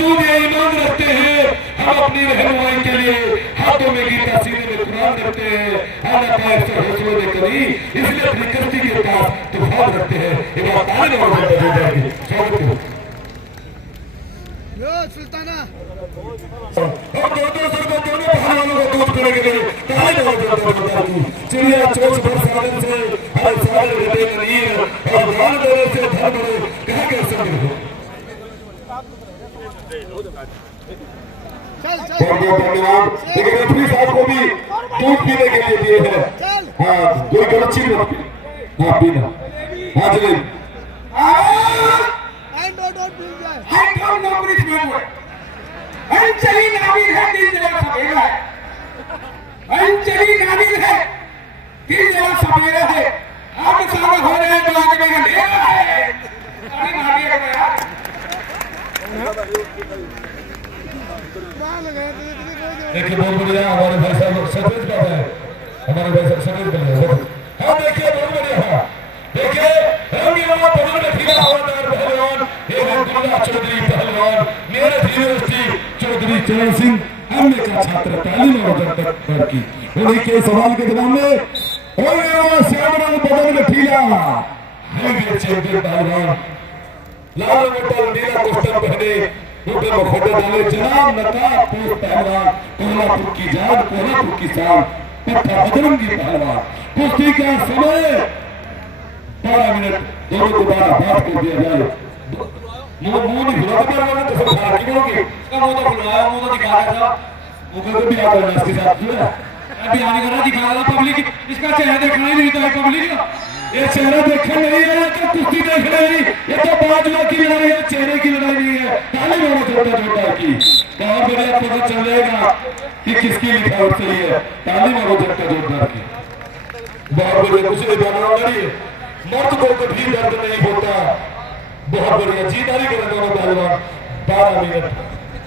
मकसूद ये ईमान रखते हैं, हम अपनी रहनुमाई के लिए हाथों में गीता सीने में कुरान रखते हैं, आला पैर से हौसलों में कभी, इसलिए अपनी कश्ती के पास तूफान रखते हैं। ये बात आने वाले में हो जाएगी। स्वागत है सुल्ताना हम दोनों पहलवानों को दूध करेंगे। ताली बजाओ चिड़िया चोच पर सागन से हर साल हृदय नीर और गान देने से धर्म कह के समझो। बहुत धन्यवाद। लेकिन रेफरी साहब को भी दूध पीने के लिए दिए हैं। हाँ कोई गलत चीज मत पी। हाँ पीना। हाँ चलिए अंचली नाविल है, दिल जरा सपेरा है। अंचली नाविल है, दिल जरा सपेरा है। आप सारा हो रहे हैं तो आगे में अंधेरा है। अरे नाविल है यार। देखिए बहुत बढ़िया हमारे भाई साहब सतेज का है, हमारे भाई साहब सतेज का है। हाँ देखिए बहुत बढ़िया। देखिए हम यहाँ पदक में फिरा हवलदार पहलवान हेमंत चौधरी पहलवान मेरठ यूनिवर्सिटी चौधरी चरण सिंह एमए का छात्र तालीम और दफ्तर की उन्हीं के सवाल के जवाब में श्यामराव पदक में फिरा हाईवे चैंपियन पहलवान लाल मोटर नीला कोस्टर पहने ऊपर मुखौटे डाले जनाब नकाब पोस्ट पहलवान कोल्हापुर की जान कोल्हापुर की शान पट्टा बजरंगी पहलवान। कुश्ती का समय 12 मिनट दोनों को 12 बात कर दिया जाए। मुंह नहीं खुला था मैंने तो सब खा की होगी इसका मुंह तो खुलवाया, मुंह तो दिखा रहा था, मुंह को भी आ गया इसके साथ जो है अभी आने कर रहा दिखा रहा पब्लिक इसका चेहरा देखना ही नहीं था। पब्लिक ये चेहरा देखना नहीं है तो कुश्ती देख रही, ये तो बाजुओं की लड़ाई है, चेहरे की लड़ाई नहीं है। ताली मारो छोटा छोटा की कहाँ बढ़िया पता चल जाएगा कि किसकी लिखावट सही है। ताली मारो छोटा छोटा की बहुत बढ़िया। कुछ नहीं लड़िए, मर्द को कभी दर्द नहीं होता। बहुत बढ़िया जीतारी करें दोनों पहलवान। 12 मिनट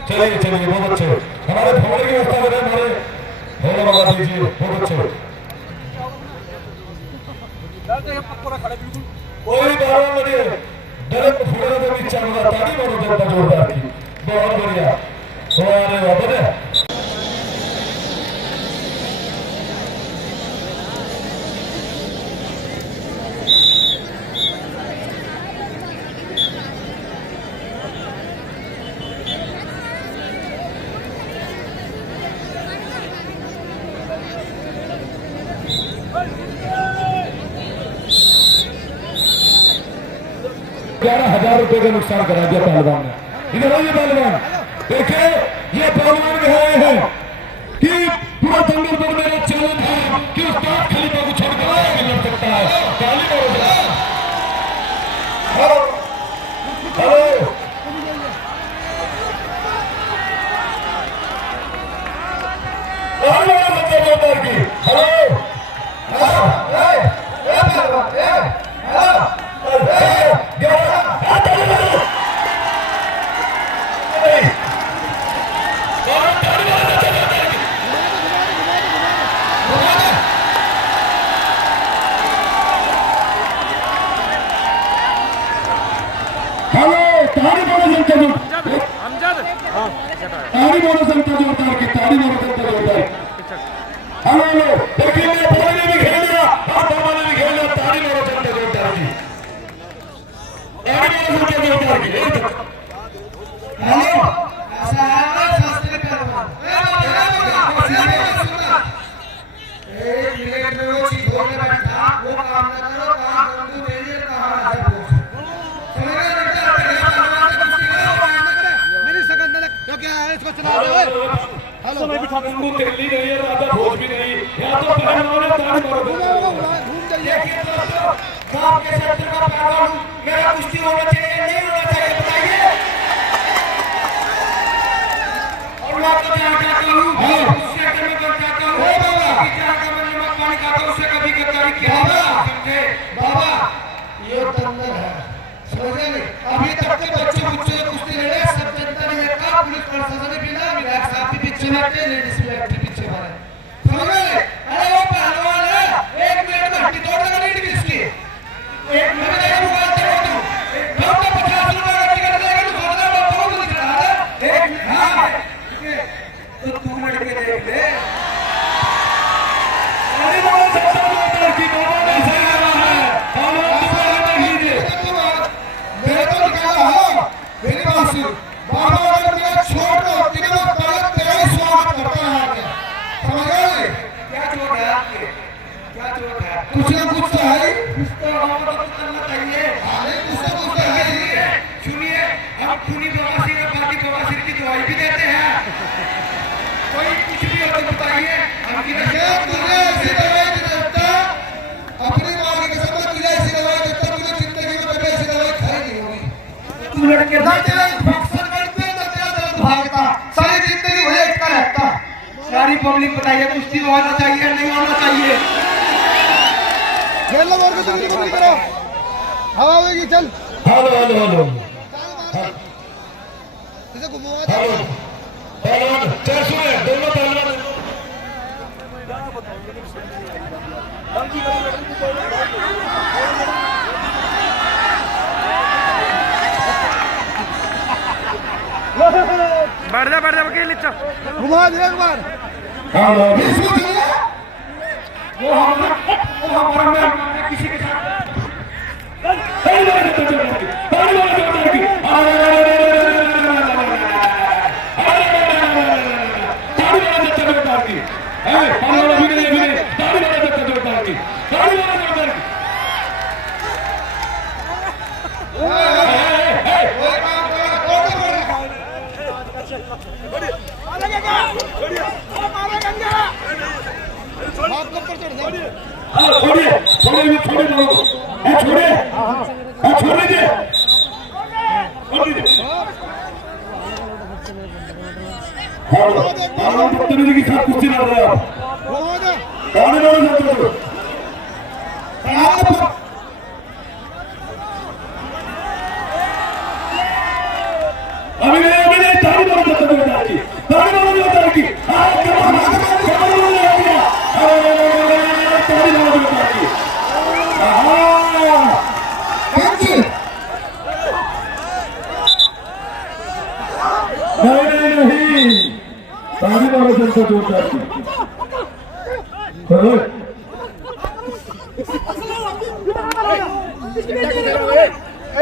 चलिए चलिए बहुत अच्छे। हमारे फोड़े की व्यवस्था करें, हमारे फोड़े मंगा दीजिए बहुत अच्छे। कोई पहलवान लड़िए डायरेक्ट फोड़े को पीछे मंगा। ताली मारो जनता जोरदार की बहुत बढ़िया। अरे वापस है ₹11,000 का नुकसान करा दिया पहलवान ने। इधर आइए पहलवान, देखिए ये पहलवान कहे हैं कि पूरा दंगल पर मेरा चैलेंज है कि उस्ताद खलीफा को छोड़कर आगे लड़ सकता है। ताली मारो। हेलो हेलो हेलो ताली मारो जनता जोरदार की ताली मारो जनता जोरदार। हेलो हेलो देखिए मैं बोलने भी खेल लिया और बोलने भी खेल लिया। ताली मारो जनता जोरदार की ताली मारो जनता जोरदार की। हेलो ऐसा है शास्त्री पहलवान एक मिनट में वो चीज बोलने बैठा वो काम ना करो, काम करो तो मेरे कहां आ जाओ हेलो मैं भी ठाकुर को दिल्ली नहीं है, राजा भोज भी नहीं या तो पहलवान है ताली मारो घूम जाइए। गांव के क्षेत्र का पहलवान मेरा कुश्ती होना चाहिए नहीं होना चाहिए बताइए। और मैं तो यहाँ क्या करूँ उस क्षेत्र में तो क्या करूँ बाबा कि जहाँ का मैं नमक पानी खाता हूँ उससे कभी गद्दारी किया समझे बाबा। ये दंगल है समझे नहीं। अभी तक के बच्चे कुश्ती लड़े सब जनता ने देखा, पुलिस प्रशासन ने बिना विधायक साहब के पीछे बैठे लेडीज के पीछे मारे समझ गए। अरे वो पहलवान है 1 मिनट में हड्डी तोड़ देगा लीड किसकी 1 मिनट में मुकाबला करो तुम 50 रुपए का टिकट देगा तो 15 रुपए दिख रहा है बवासीर बाबा अगर मेरा छोड़ दो तीनों पलक तेरा ही स्वागत करता है समझ गए क्या चोट है आपके क्या चोट है कुछ ना कुछ तो है कुछ तो हमको तो करना चाहिए अरे कुछ तो है सुनिए हम खूनी बवासीर और बाकी बवासीर की दवाई भी देते हैं कोई कुछ भी हो तो बताइए हम की तुझे ऐसी दवाई देता अपनी मां की कसम तुझे ऐसी दवाई देता तुझे जिंदगी में कभी ऐसी दवाई खाई नहीं होगी तू लड़के ना तेरा इंफेक्शन करते तो तेरा दर्द भागता सारी जिंदगी मुझे इसका रहता सारी पब्लिक बताइए कुश्ती होना चाहिए नहीं होना चाहिए खेल लो और कुछ नहीं करो हवा होगी चल हेलो हेलो हेलो इसे घुमावा दे पहलवान चल सुने दोनों पहलवान बढ़ जा वकील नीचे घुमा दे एक बार हेलो इसको चलिए वो हमारा मैं किसी के साथ बदतमीजी के साथ कुश्ती लड़ रहे हो अभी ताली मारो जनता जोरदार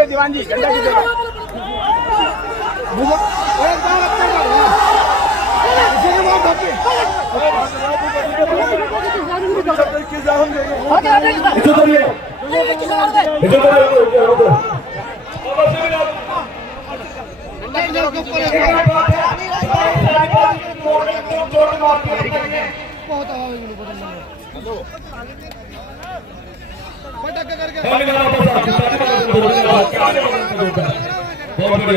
दीवान जी बहुत